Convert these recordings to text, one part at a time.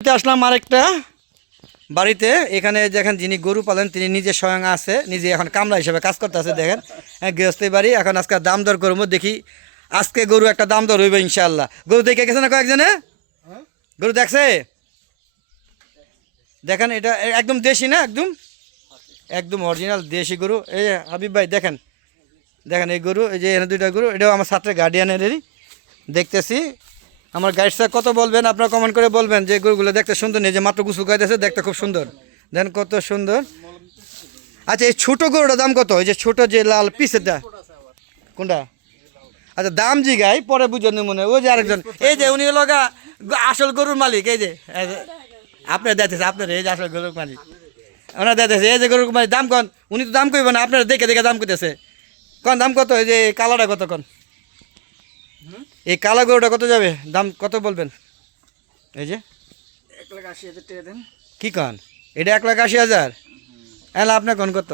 আসলাম আরেকটা বাড়িতে। এখানে দেখেন যিনি গরু পালেন তিনি নিজে স্বয়ং আছে, নিজে এখন কামলা হিসেবে কাজ করতে আছে। দেখেন গৃহস্থী বাড়ি। এখন আজকে দাম দর করবো, দেখি আজকে গরু একটা দাম দর হইবে ইনশাল্লাহ। গরু দেখে গেছে না কয়েকজনে? গরু দেখছে? দেখেন এটা একদম দেশি না, একদম একদম অরিজিনাল দেশি গরু। এই হাবিব ভাই দেখেন, দেখেন এই গরু, এই যে এখানে দুইটা গরু, এটাও আমার ছাত্রের গার্ডিয়ানেরই দেখতেছি। আমার গাইড স্যার কত বলবেন আপনারা কমেন্ট করে বলবেন যে গরুগুলো দেখতে সুন্দর নেই, যে মাত্র গুছু গাইতেছে, দেখতে খুব সুন্দর। দেখেন কত সুন্দর। আচ্ছা এই ছোটো গরুটার দাম কত? এই যে ছোটো যে লাল পিসেরটা কোনটা? আচ্ছা দাম জি গাই পরে বুঝেন মনে হয়। ওই যে আরেকজন, এই যে উনি হলো আসল গরুর মালিক। এই যে আপনার দেখতেছে, আপনার এই যে আসল গরুর মালিক ওনার দেখতেছে, এই যে গরুর মালিক। দাম কন, উনি তো দাম কইব না, আপনারা দেখে দেখে দাম করতেছে। কন দাম কত? এই যে কালারটা কত কন? এই কালা গরুটা কত যাবে? দাম কত বলবেন? এই যে 1,80,000 টাকা দেন। কি কন? এটা 1,80,000? এলা আপনার কন কত?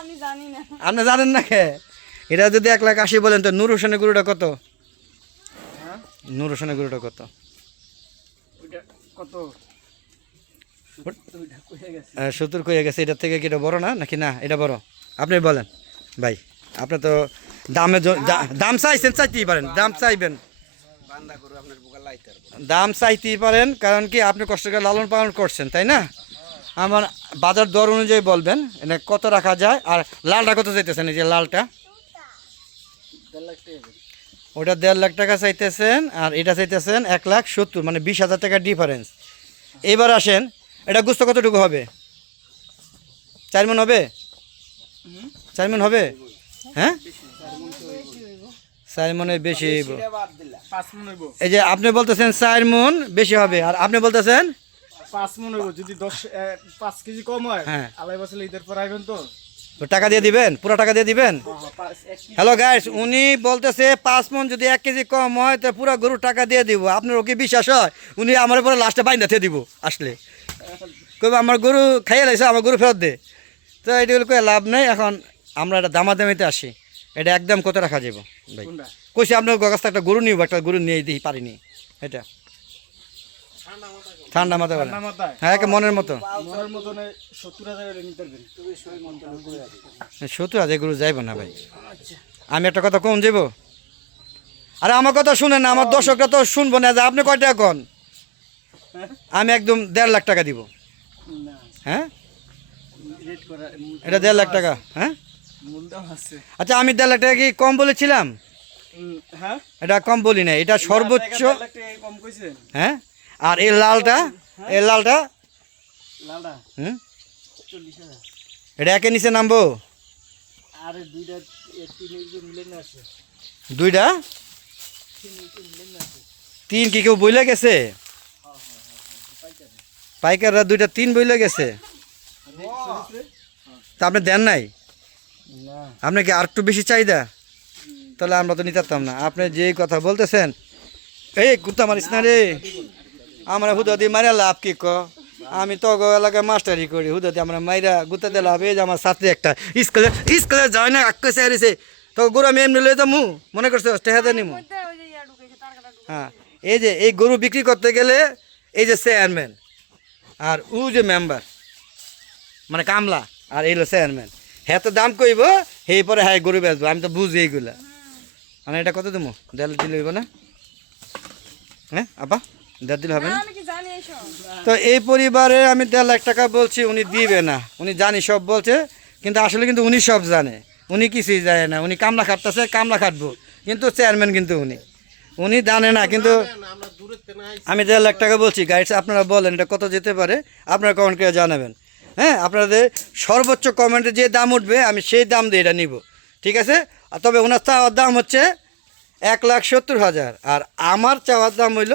আমি জানি না। আপনি জানেন না কে? এটা যদি 1,80,000 বলেন তো নূর হোসেনের গরুটা কত? হ্যাঁ নূর হোসেনের গরুটা কত? ওইটা কত? 70 কইয়া গেছে। 70 কইয়া গেছে। এটার থেকে কি এটা বড় না নাকি? না এটা বড়। আপনি বলেন ভাই, আপনি তো দাম চাইছেন, চাইতেই পারেন, দাম চাইবেন, বান্দা গরু আপনার বুকা লাইতার। দাম চাইতেই পারেন। কারণ কি আপনি কষ্ট করে লালন পালন করছেন, তাই না? আমার বাজার দর অনুযায়ী বলবেন এটা কত রাখা যায়। আর লালটা কত চাইতেছেন? এই যে লালটা 1.5 লাখ টাকা দেন। ওটা 1.5 লাখ টাকা চাইতেছেন, আর এটা চাইতেছেন 1,70,000, মানে 20,000 টাকা ডিফারেন্স। এবার আসেন, এটা গুস্ত কতটুকু হবে? 4 মণ হবে? 4 মণ হবে? হ্যাঁ 4 মণের বেশি হইব। এটা বাদ দিলা 5 মণ হইব। এই যে আপনি বলতেছেন 4 মণ বেশি হবে, আর আপনি বলতেছেন 5 মণ হইব। যদি 5 কেজি কম হয়, হ্যাঁ। আলাই বছর ঈদের পর আইবেন তো। তো টাকা দিয়ে দিবেন, পুরো টাকা দিয়ে দিবেন। 1 কেজি। হ্যালো গাইস, উনি বলতেছে 5 মণ যদি 1 কেজি কম হয় তো পুরো গরু টাকা দিয়ে দিব। আপনার ওকে বিশ্বাস হয়? উনি আমার পরে লাস্টে বাইন্দা দিয়ে দিব আসলে। কইব আমার গরু খাইয়ে লাইছে, আমার গরু ফেরত দে। তো এগুলো কয়ে লাভ নেই। এখন আমরা এটা দামাদামিতে আসি। এটা একদম কত রাখা যাব ভাই? কোনটা? কইছি আপনার কাছ থেকে একটা গরু নিব, একটা গরু নিয়ে দিই পারিনি। এটা ঠান্ডা মাথা বলে, ঠান্ডা মাথায় হ্যাঁ একে মনের মতো। মনের মতনে 70,000 টাকা নিতে পারবেন। তুমি সই মন করে আছে। 70,000 গরু যাইব না ভাই। আমি একটা কথা কম যাব। আরে আমার কথা শুনেন না, আমার দর্শকরা তো শুনবো না যে আপনি কয় টাকা কন। আমি একদম 1.5 লাখ টাকা দিব। না হ্যাঁ রেট করা এটা 1.5 লাখ টাকা। হ্যাঁ মূল দাম আছে। আচ্ছা আমি 1.5 লাখ টাকা কি কম বলেছিলাম? হ্যাঁ এটা কম বলি না, এটা সর্বোচ্চ। 1 লাখ টাকা কম কইছেন। হ্যাঁ আর এই লালটা, এই লালটা লালটা হুম 40,000। এটা একে নিচে নামবো? আরে দুইটা তিন মিলে না আছে। দুইটা 3 কি কেউ বইলে গেছে? পাইকাররা 2টা 3 বইলে গেছে। তা আপনি দেন নাই? না আপনি কি আর একটু বেশি চাহিদা? তাহলে আমরা তো নিতে পারতাম না। আপনি যেই কথা বলতেছেন, এই কুত্তা মারিস না রে, আমরা হুদাদি মারা লাভ কি ক? আমি তো এলাকায় মাস্টারি করি, হুদাদি আমরা মাইরা গুতা দিয়ে লাভ। এই যে আমার ছাত্রী একটা স্কুলে স্কুলে যায় না, আক্কে চাইছে তো গরু আমি এমনি লয়ে যাবো মনে করছে টেহাতে নিমু। হ্যাঁ এই যে এই গরু বিক্রি করতে গেলে এই যে চেয়ারম্যান আর ও যে মেম্বার মানে কামলা, আর এই হলো চেয়ারম্যান, হ্যাঁ তো দাম কইব, সেই পরে হ্যাঁ গরু বেচবো। আমি তো বুঝি এইগুলা। মানে এটা কত দেবো? 1.5 দিলে হইব না? হ্যাঁ আব্বা 1.5 দিলে হবে না? আমি কি জানি এইসব? তো এই পরিবারে আমি 1.5 লাখ টাকা বলছি, উনি দিবে না। উনি জানি সব বলছে, কিন্তু আসলে কিন্তু উনি সব জানে, উনি কিছুই জানে না। উনি কামলা খাটতেছে, কামলা খাটবো, কিন্তু চেয়ারম্যান কিন্তু উনি জানে না। কিন্তু আমি 1.5 লাখ টাকা বলছি। গাইডস আপনারা বলেন এটা কত যেতে পারে, আপনারা কমেন্ট করে জানাবেন। হ্যাঁ আপনাদের সর্বোচ্চ কমেন্টে যে দাম উঠবে আমি সেই দাম দিয়ে এটা নিব, ঠিক আছে? আর তবে ওনার চাওয়ার দাম হচ্ছে 1,70,000, আর আমার চাওয়ার দাম হইল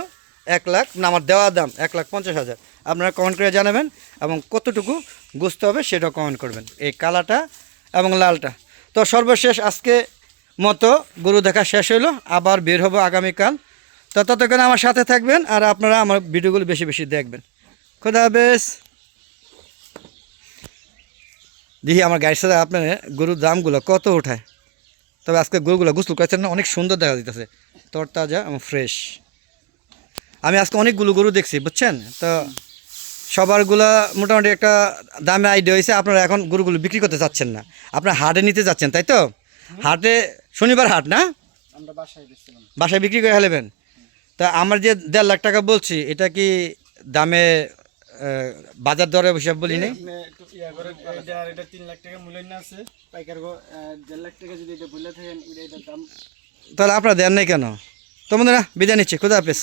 1 লাখ, না আমার দেওয়ার দাম 1,50,000। আপনারা কমেন্ট করে জানাবেন এবং কতটুকু গোস্ত হবে সেটাও কমেন্ট করবেন, এই কালাটা এবং লালটা। তো সর্বশেষ আজকে মতো গরু দেখা শেষ হইলো, আবার বের হবো আগামীকাল। তো ততক্ষণ আমার সাথে থাকবেন আর আপনারা আমার ভিডিওগুলো বেশি বেশি দেখবেন। খোদা হাফেজ। দেখি আমার গাড়ির সাথে আপনার গরুর দামগুলো কত ওঠায়। তবে আজকে গরুগুলো গোসল করেছেন না, অনেক সুন্দর দেখা দিতেছে, তরতাজা এবং ফ্রেশ। আমি আজকে অনেকগুলো গরু দেখছি বুঝছেন, তো সবারগুলা মোটামুটি একটা দামে আইডিয়া হয়েছে। আপনারা এখন গরুগুলো বিক্রি করতে চাচ্ছেন না, আপনারা হাটে নিতে যাচ্ছেন, তাই তো? হাটে শনিবার হাট না, আমরা বাসায় গেছিলাম। বাসায় বিক্রি করে ফেলবেন। তা আমার যে 1.5 লাখ টাকা বলছি, এটা কি দামে বাজার দরে হিসাব বলি নেই? আপনি একটু ইয়া করে এটা 3 লাখ টাকা মূল্য না আছে, পাইকার 1.5 লাখ টাকা যদি এটা বলে থাকেন এটার দাম। তাহলে আপনারা দেন নাই কেন? তো বন্ধুরা বিদায় নিচ্ছি, খুদা হাফেজ।